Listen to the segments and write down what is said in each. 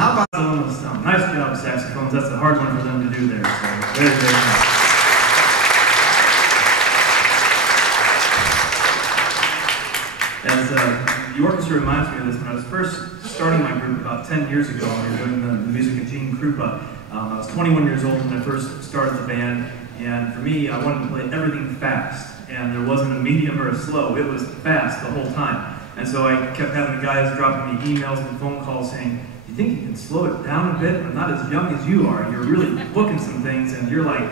How about Nice job, saxophones. That's a hard one for them to do there. So very, very nice. As the orchestra reminds me of this, when I was first starting my group about 10 years ago, we were doing the music of Gene Krupa. I was 21 years old when I first started the band, and for me, I wanted to play everything fast, and there wasn't a medium or a slow. It was fast the whole time. And so I kept having the guys dropping me emails and phone calls saying, "You think you can slow it down a bit? I'm not as young as you are. You're really booking some things, and you're like,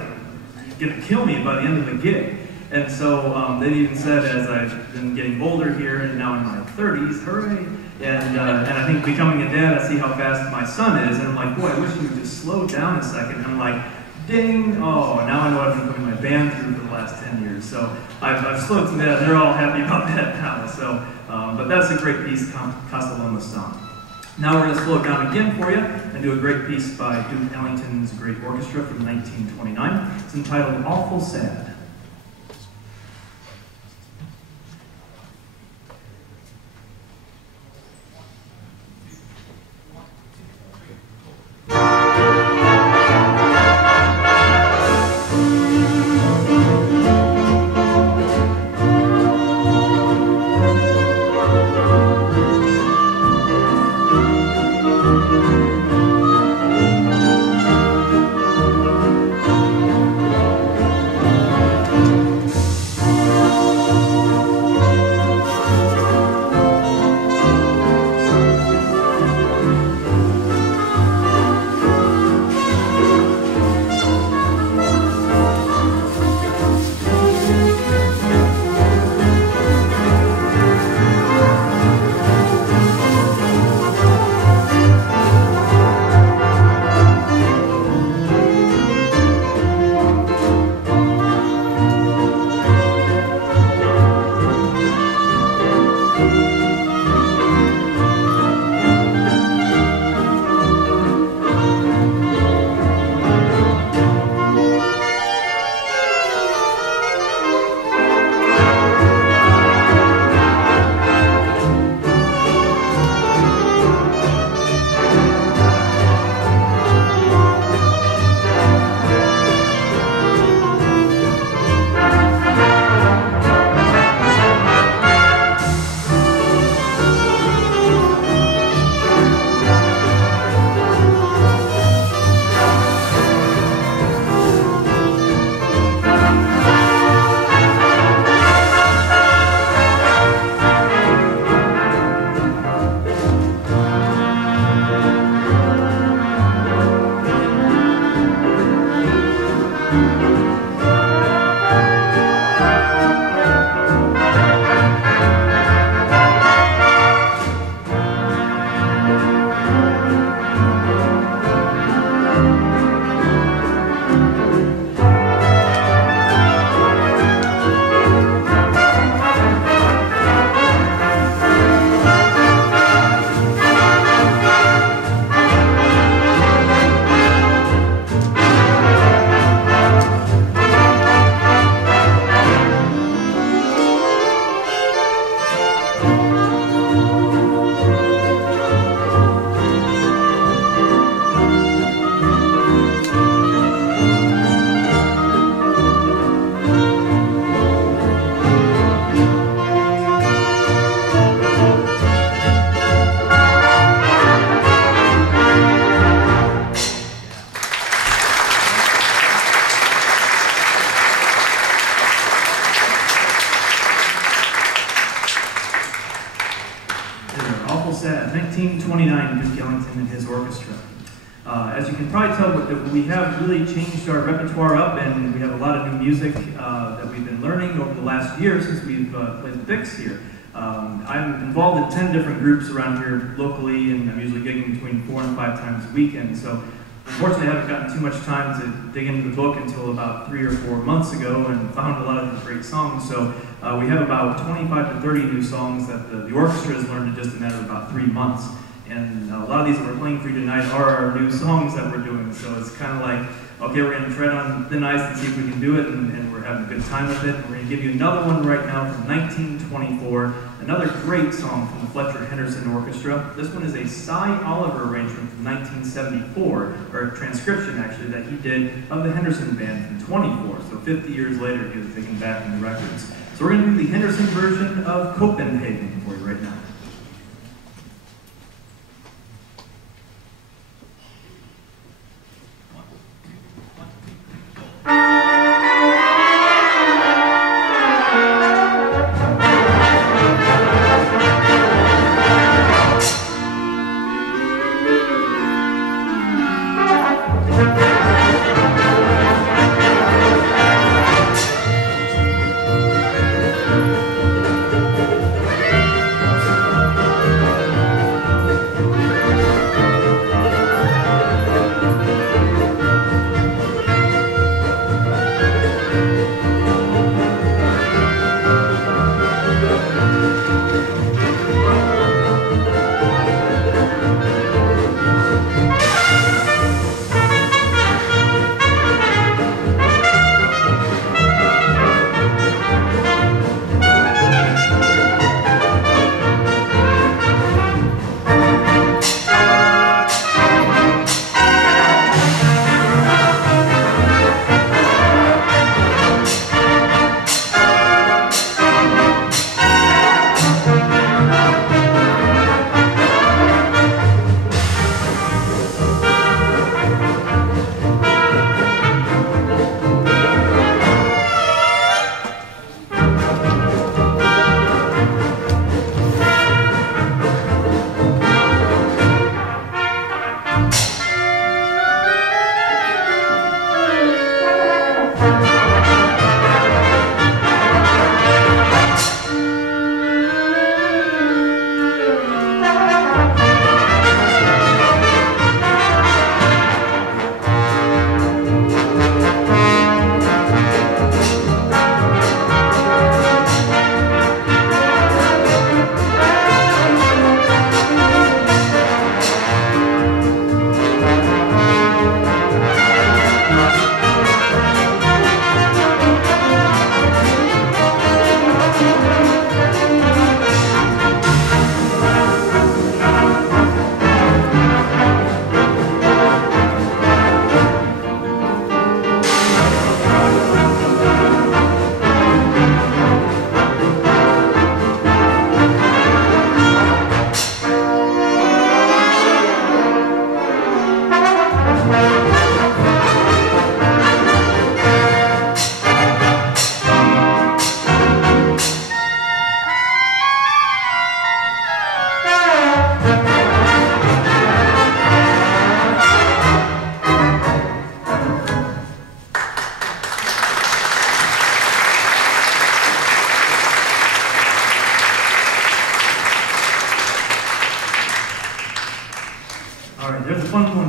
you're gonna kill me by the end of the gig." And so they even said, as I've been getting older here, and now in my 30s, hooray! And I think becoming a dad, I see how fast my son is, and I'm like, boy, I wish you would just slow down a second. And I'm like, ding! Oh, now I know what I've been putting my band through for the last 10 years. So I've slowed some down. They're all happy about that now. So, but that's a great piece, Castellano's song. Now we're going to slow it down again for you and do a great piece by Duke Ellington's great orchestra from 1929. It's entitled Awful Sad. Sad, 1929, Duke Ellington and his orchestra. As you can probably tell, we have really changed our repertoire up, and we have a lot of new music that we've been learning over the last year since we've played the Bicks here. I'm involved in 10 different groups around here locally, and I'm usually gigging between 4 and 5 times a week. And so, unfortunately, I haven't gotten too much time to dig into the book until about 3 or 4 months ago, and found a lot of great songs. So we have about 25 to 30 new songs that the orchestra has learned in just a matter of about 3 months. And a lot of these that we're playing for you tonight are our new songs that we're doing. So it's kind of like, okay, we're going to tread on thin ice and see if we can do it, and we're having a good time with it. And we're going to give you another one right now from 1924, another great song from the Fletcher Henderson Orchestra. This one is a Cy Oliver arrangement from 1924. 1974, or a transcription actually that he did of the Henderson Band from 24. So 50 years later, he was taken back in the records. So we're going to do the Henderson version of Copenhagen for you right now.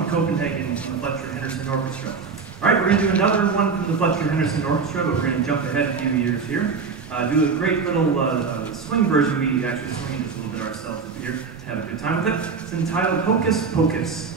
Copenhagen from the Fletcher Henderson Orchestra. All right, we're going to do another one from the Fletcher Henderson Orchestra, but we're going to jump ahead a few years here. Do a great little swing version. We actually swing just a little bit ourselves up here. Have a good time with it. It's entitled Hocus Pocus.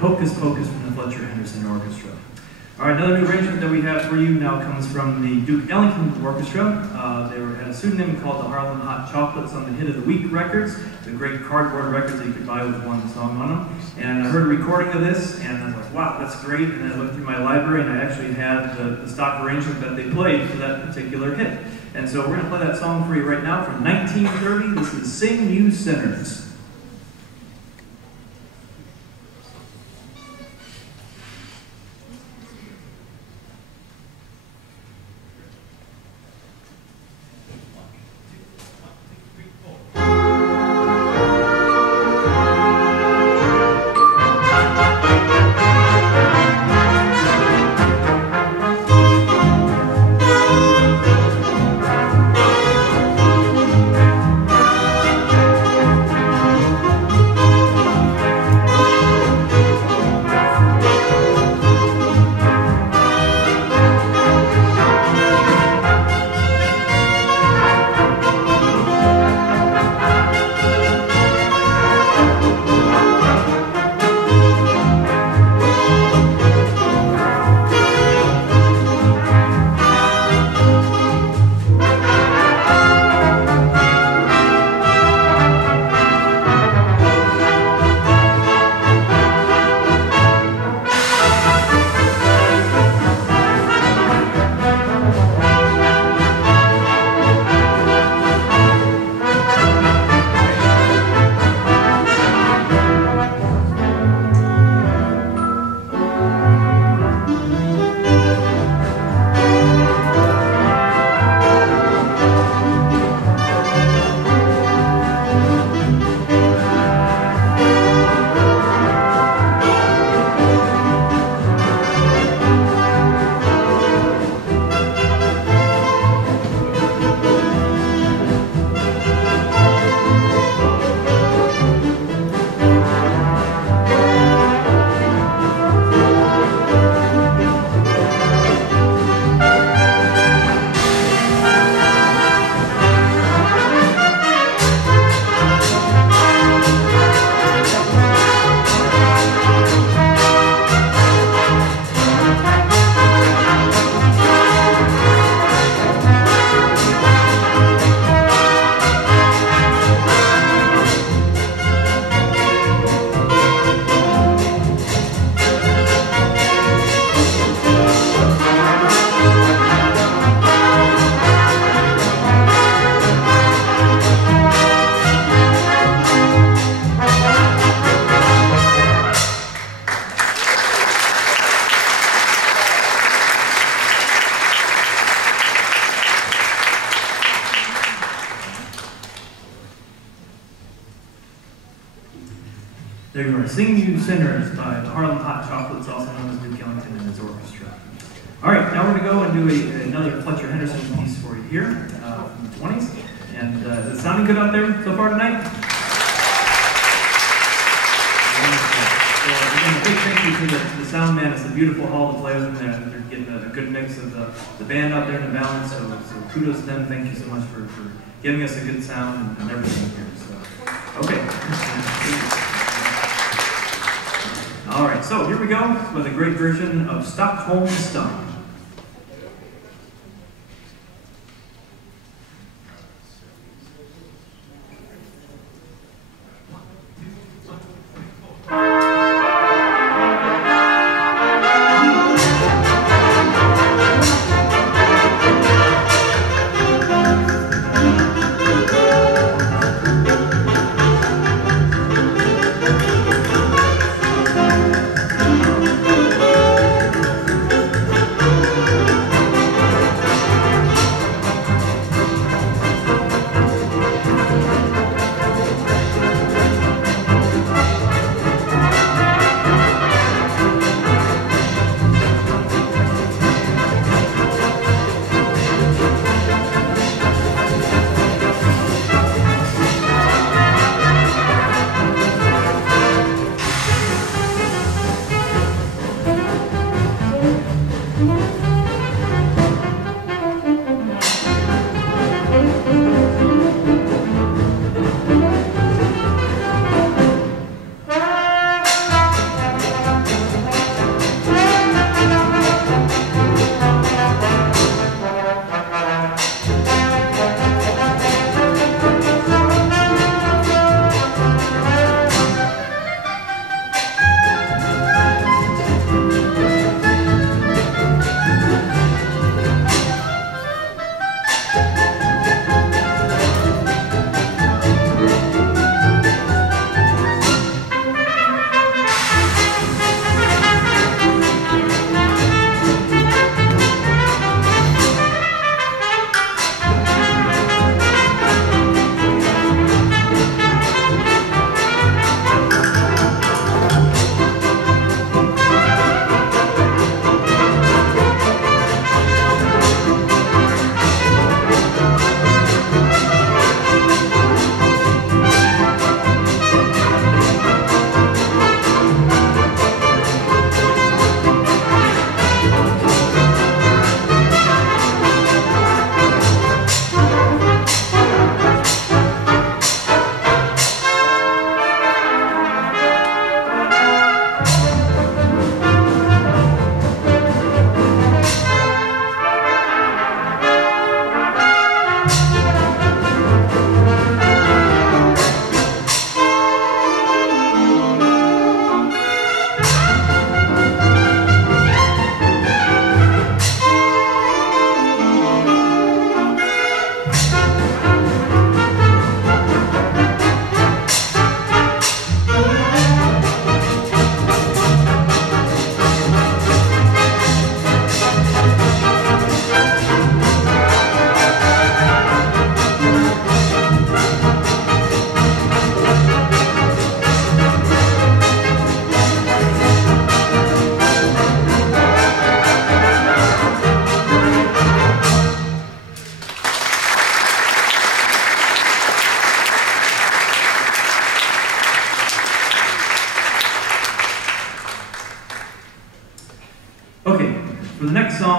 Hocus Pocus from the Fletcher Henderson Orchestra. All right, another new arrangement that we have for you now comes from the Duke Ellington Orchestra. They had a pseudonym called the Harlem Hot Chocolates on the Hit of the Week records, the great cardboard records that you could buy with one song on them. And I heard a recording of this, and I was like, wow, that's great. And then I looked through my library, and I actually had the stock arrangement that they played for that particular hit. And so we're going to play that song for you right now from 1930. This is Sing You Sinners. There you are, Sing You Sinners by the Harlem Hot Chocolates, also known as Duke Ellington and his orchestra. All right, now we're going to go and do another Fletcher Henderson piece for you here from the 20s. And is it sounding good out there so far tonight? So again, a big thank you to the sound man. It's a beautiful hall to play with, and they're getting a good mix of the band out there in the balance. So kudos to them. Thank you so much for giving us a good sound and everything here. So, okay. All right, so here we go with a great version of Stockholm Stomp.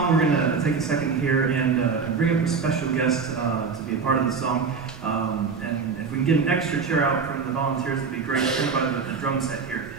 song, we're going to take a second here and bring up a special guest to be a part of the song. And if we can get an extra chair out from the volunteers, it'd be great. Stand by the drum set here.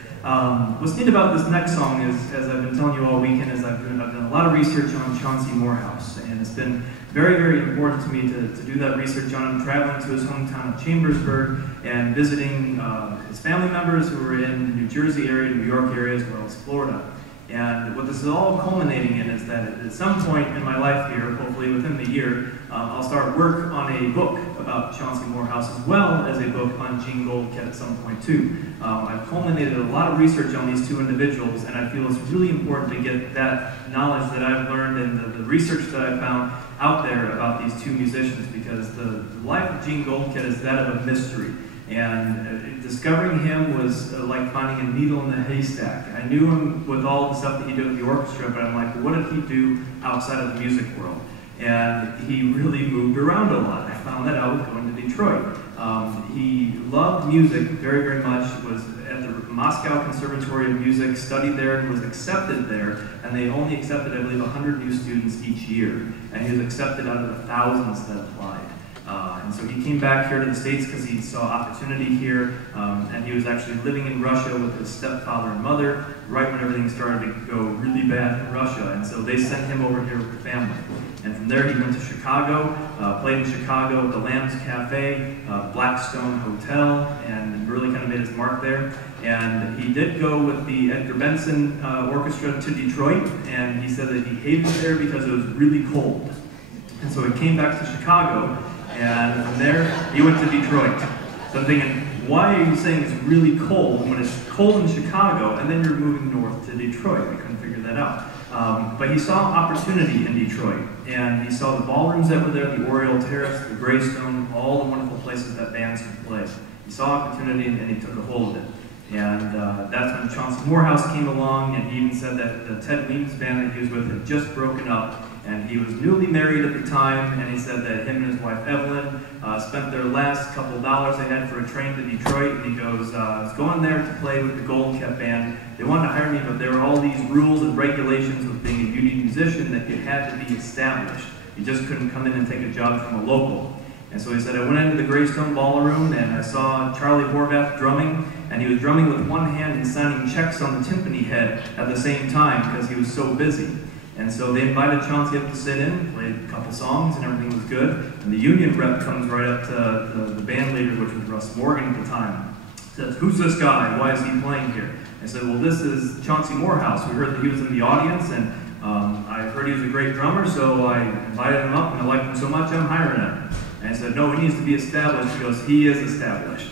What's neat about this next song is, as I've been telling you all weekend, is I've done a lot of research on Chauncey Morehouse, and it's been very, very important to me to do that research on him, traveling to his hometown of Chambersburg and visiting his family members who were in the New Jersey area, New York area, as well as Florida. And what this is all culminating in is that at some point in my life here, hopefully within the year, I'll start work on a book about Chauncey Morehouse, as well as a book on Gene Goldkett at some point too. I've culminated a lot of research on these two individuals, and I feel it's really important to get that knowledge that I've learned and the research that I've found out there about these two musicians, because the life of Gene Goldkett is that of a mystery. And discovering him was like finding a needle in the haystack. I knew him with all the stuff that he did with the orchestra, but I'm like, what did he do outside of the music world? And he really moved around a lot. I found that out going to Detroit. He loved music very, very much, was at the Moscow Conservatory of Music, studied there and was accepted there, and they only accepted, I believe, 100 new students each year, and he was accepted out of the thousands that applied. And so he came back here to the States because he saw opportunity here, and he was actually living in Russia with his stepfather and mother right when everything started to go really bad in Russia, and so they sent him over here with the family. And from there he went to Chicago, played in Chicago at the Lamb's Cafe, Blackstone Hotel, and really kind of made his mark there. And he did go with the Edgar Benson Orchestra to Detroit, and he said that he hated it there because it was really cold. And so he came back to Chicago, and from there he went to Detroit. So I'm thinking, why are you saying it's really cold when it's cold in Chicago and then you're moving north to Detroit? We couldn't figure that out. But he saw opportunity in Detroit, and he saw the ballrooms that were there, the Oriole Terrace, the Greystone, all the wonderful places that bands could play. He saw opportunity and he took a hold of it. And that's when Chauncey Morehouse came along, and he even said that the Ted Weems band that he was with had just broken up, and he was newly married at the time, and he said that him and his wife Evelyn spent their last couple dollars they had for a train to Detroit, and he goes, I was going there to play with the Goldkett band. They wanted to hire me, but there were all these rules and regulations with being a union musician that you had to be established. You just couldn't come in and take a job from a local. And so he said, I went into the Greystone Ballroom, and I saw Charlie Horvath drumming, and he was drumming with one hand and signing checks on the timpani head at the same time because he was so busy. And so they invited Chauncey up to sit in, played a couple songs, and everything was good. And the union rep comes right up to the band leader, which was Russ Morgan at the time. Says, who's this guy? Why is he playing here? I said, well, this is Chauncey Morehouse. We heard that he was in the audience, and I heard he was a great drummer, so I invited him up, and I liked him so much, I'm hiring him. And I said, no, he needs to be established. He goes, he is established.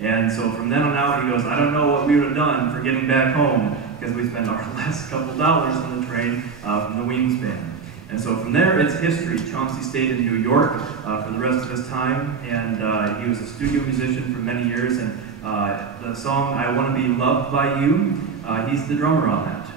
And so from then on out, he goes, I don't know what we would have done for getting back home, because we spent our last couple dollars on the train from the Weems band. And so from there, it's history. Chauncey stayed in New York for the rest of his time, and he was a studio musician for many years. And the song, I Want to Be Loved by You, he's the drummer on that.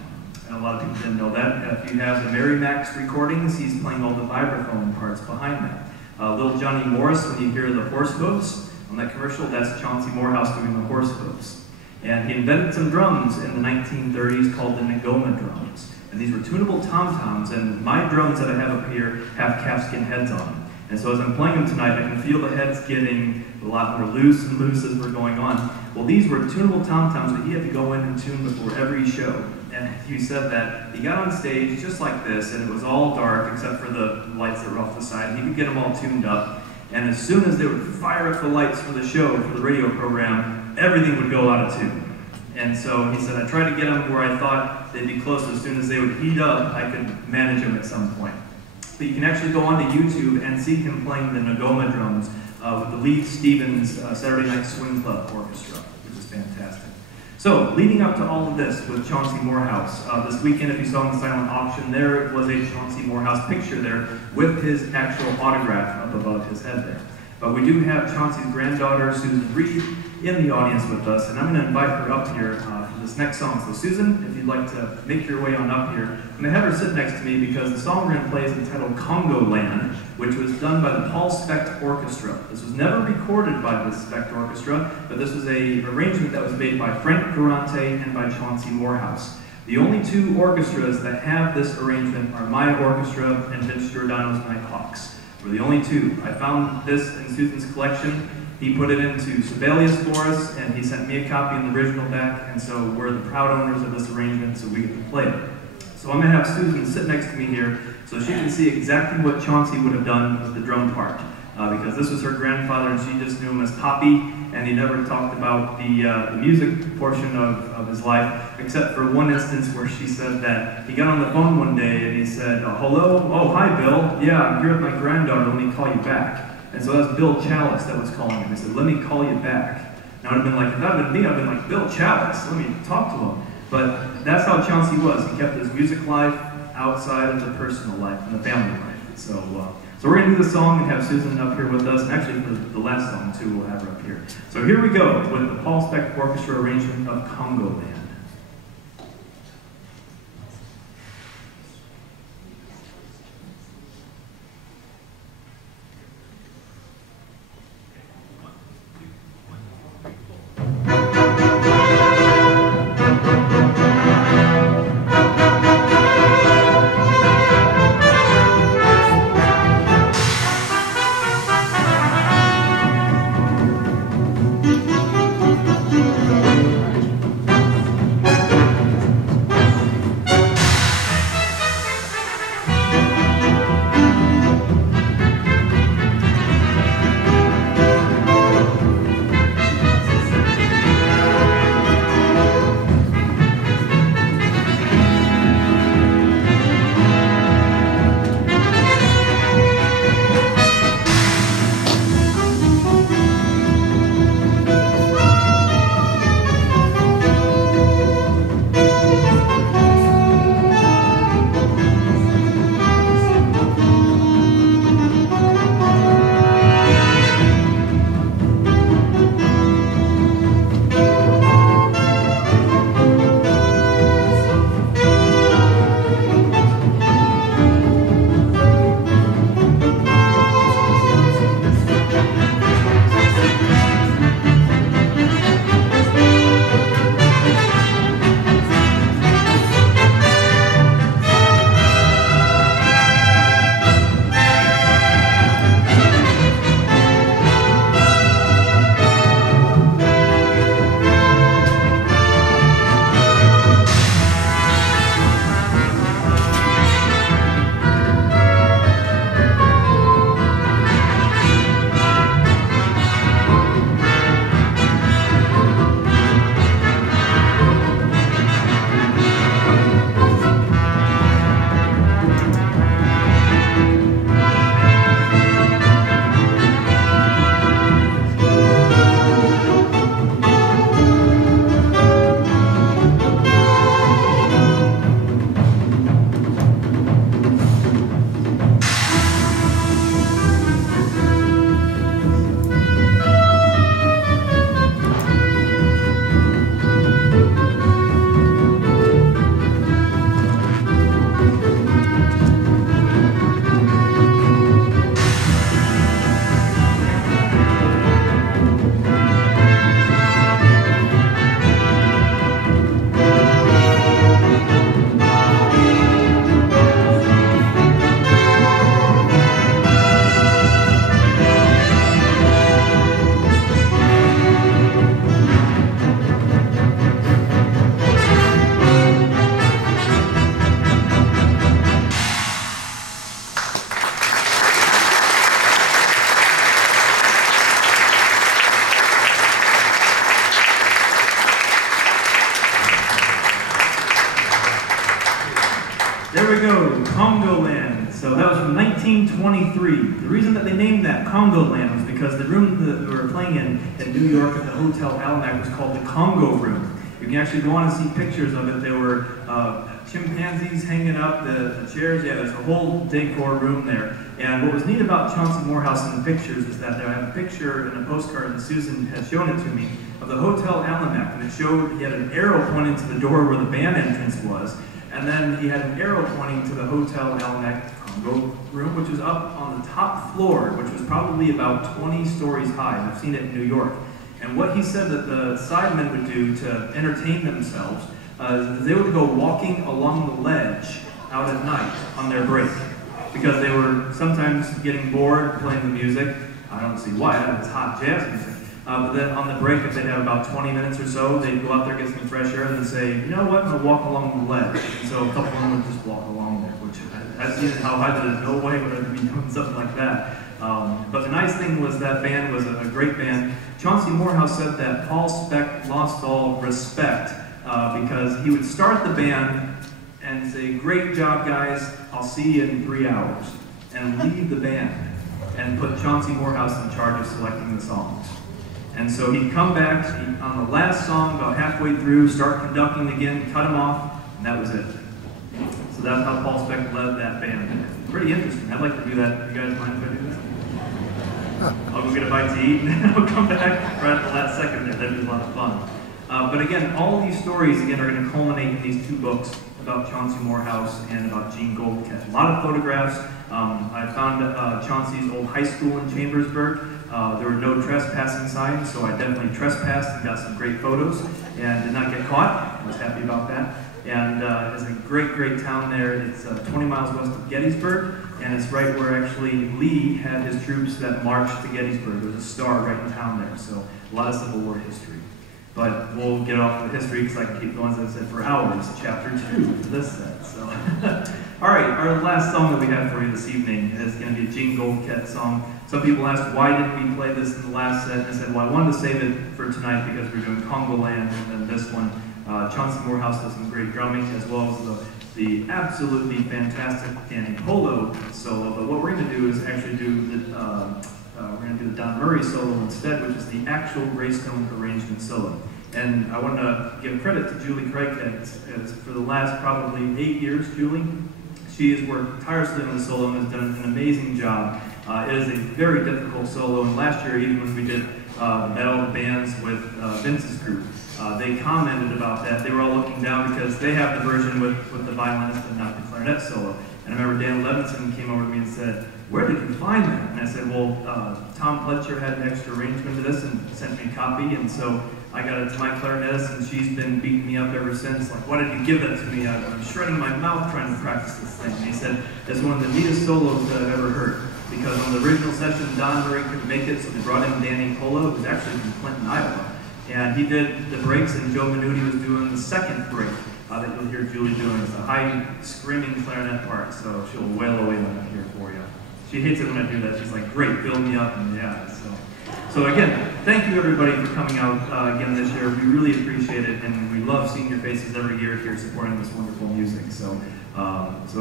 And a lot of people didn't know that. If you have the Mary Max recordings, he's playing all the vibraphone parts behind that. Little Johnny Morris, when you hear the horse hooves on that commercial, that's Chauncey Morehouse doing the horse hooves. And he invented some drums in the 1930s called the Ngoma drums. And these were tunable tom-toms, and my drums that I have up here have calfskin heads on them. And so as I'm playing them tonight, I can feel the heads getting a lot more loose and loose as we're going on. Well, these were tunable tom-toms that he had to go in and tune before every show. And he said that he got on stage just like this, and it was all dark except for the lights that were off the side. He could get them all tuned up, and as soon as they would fire up the lights for the show, for the radio program, everything would go out of tune. And so he said, I tried to get them where I thought they'd be close. As soon as they would heat up, I could manage them at some point. But you can actually go onto YouTube and see him playing the Ngoma drums with the Lee Stevens Saturday Night Swing Club Orchestra, which is fantastic. So, leading up to all of this with Chauncey Morehouse, this weekend, if you saw in the silent auction, there was a Chauncey Morehouse picture there with his actual autograph up above his head there. But we do have Chauncey's granddaughter, Susan Reed, in the audience with us, and I'm going to invite her up here for this next song. So Susan, if you'd like to make your way on up here, I'm going to have her sit next to me because the song we're going to play is entitled Congo Land, which was done by the Paul Specht Orchestra. This was never recorded by the Specht Orchestra, but this was an arrangement that was made by Frank Durante and by Chauncey Morehouse. The only two orchestras that have this arrangement are my orchestra and Vince Giordano's Nighthawks. We're the only two. I found this in Susan's collection. He put it into Sibelius for us, and he sent me a copy in the original back, and so we're the proud owners of this arrangement, so we get to play it. So I'm going to have Susan sit next to me here so she can see exactly what Chauncey would have done with the drum part. Because this was her grandfather, and she just knew him as Poppy, and he never talked about the music portion of his life, except for one instance where she said that he got on the phone one day and he said, hello, oh, hi, Bill. Yeah, I'm here with my granddaughter, let me call you back. And so that's Bill Chalice that was calling him. He said, let me call you back. Now, I'd have been like, if that had been me, I'd have been like, Bill Chalice, let me talk to him. But that's how Chauncey was. He kept his music life outside of the personal life and the family life. So we're going to do the song and have Susan up here with us. And actually, for the last song, too, we'll have her up here. So here we go with the Paul Speck Orchestra arrangement of Congo Land. There we go, Congo Land. So that was from 1923. The reason that they named that Congo Land was because the room that we were playing in New York at the Hotel Alamac was called the Congo Room. You can actually go on and see pictures of it. There were chimpanzees hanging up, the chairs. Yeah, there's a whole decor room there. And what was neat about Chauncey Morehouse in the pictures is that I have a picture and a postcard, and Susan has shown it to me, of the Hotel Alamac. And it showed he had an arrow pointing to the door where the band entrance was. And then he had an arrow pointing to the Hotel Alamac Congo Room, which was up on the top floor, which was probably about 20 stories high. I've seen it in New York. And what he said that the sidemen would do to entertain themselves They would go walking along the ledge out at night on their break because they were sometimes getting bored playing the music. I don't see why, that was hot jazz music. But then on the break, if they'd have about 20 minutes or so, they'd go out there, get some fresh air, and then say, you know what, I'm going to walk along the ledge. And so a couple of them would just walk along there, which I've seen it how high that is. No way would I be doing something like that. But the nice thing was that band was a great band. Chauncey Morehouse said that Paul Speck lost all respect because he would start the band and say, great job, guys, I'll see you in 3 hours, and leave the band and put Chauncey Morehouse in charge of selecting the songs. And so he'd come back on the last song, about halfway through, start conducting again, cut him off, and that was it. So that's how Paul Speck led that band. Pretty interesting. I'd like to do that. You guys mind if I do this? I'll go get a bite to eat, and then I'll come back right at the last second there. That'd be a lot of fun. But again, all of these stories, again, are going to culminate in these 2 books about Chauncey Morehouse and about Gene Goldcat. A lot of photographs. I found Chauncey's old high school in Chambersburg. There were no trespassing signs, so I definitely trespassed and got some great photos and did not get caught. I was happy about that. And it's a great, great town there. It's 20 miles west of Gettysburg, and it's right where actually Lee had his troops that marched to Gettysburg. There's a star right in town there, so a lot of Civil War history. But we'll get off the history because I can keep going, as I said, for hours. Chapter 2 for this set. So, all right, our last song that we have for you this evening is going to be a Gene Goldcat song. Some people asked, why didn't we play this in the last set? And I said, well, I wanted to save it for tonight because we're doing Congo Land, and then this one, Chauncey Morehouse does some great drumming, as well as the absolutely fantastic Danny Polo solo. But what we're going to do is actually do the Don Murray solo instead, which is the actual Greystone arrangement solo. And I want to give credit to Julie Craighead. For the last probably 8 years, Julie, she has worked tirelessly on the solo and has done an amazing job. It is a very difficult solo, and last year, even when we did the Battle of the Bands with Vince's group, they commented about that. They were all looking down because they have the version with the violinist and not the clarinet solo. And I remember Dan Levinson came over to me and said, where did you find that? And I said, well, Tom Pletcher had an extra arrangement to this and sent me a copy, and so I got it to my clarinetist, and she's been beating me up ever since. Like, why did you give that to me? I'm shredding my mouth trying to practice this thing. And he said, it's one of the neatest solos that I've ever heard. Because on the original session, Don Murray couldn't make it, so they brought in Danny Polo, who's actually from Clinton, Iowa. And he did the breaks, and Joe Minuti was doing the second break that you'll hear Julie doing. It's a high, screaming clarinet part, so she'll wail away on that here for you. She hates it when I do that. She's like, great, build me up, and yeah. So again, thank you everybody for coming out again this year. We really appreciate it, and we love seeing your faces every year here supporting this wonderful music. So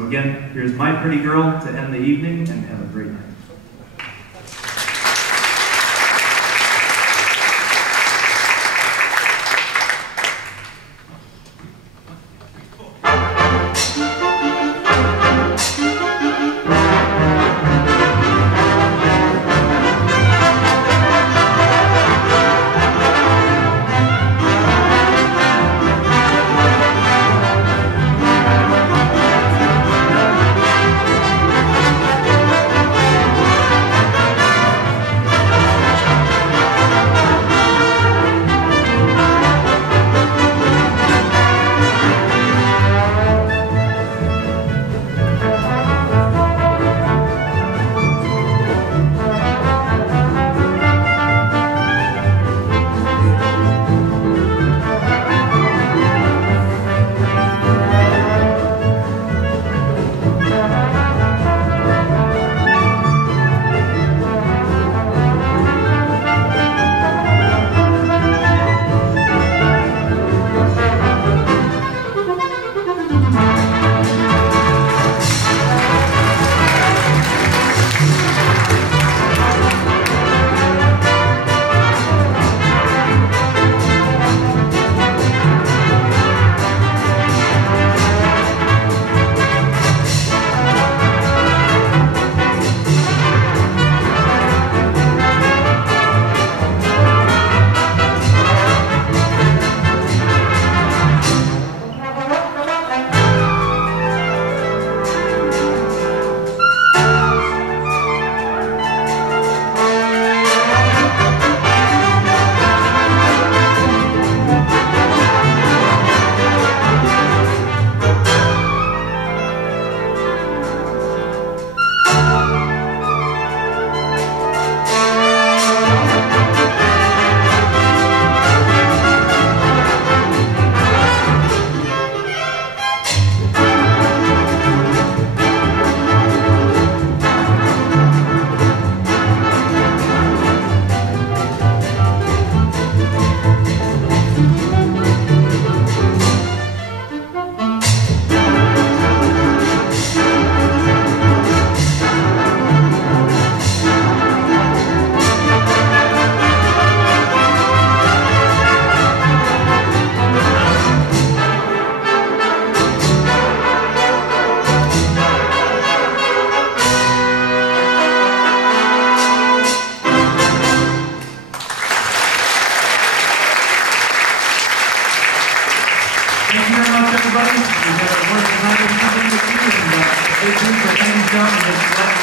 again, here's My Pretty Girl to end the evening, and have a great night. Thank you very much, everybody. We've got a wonderful night of music with you, and stay tuned for Penny's Jump and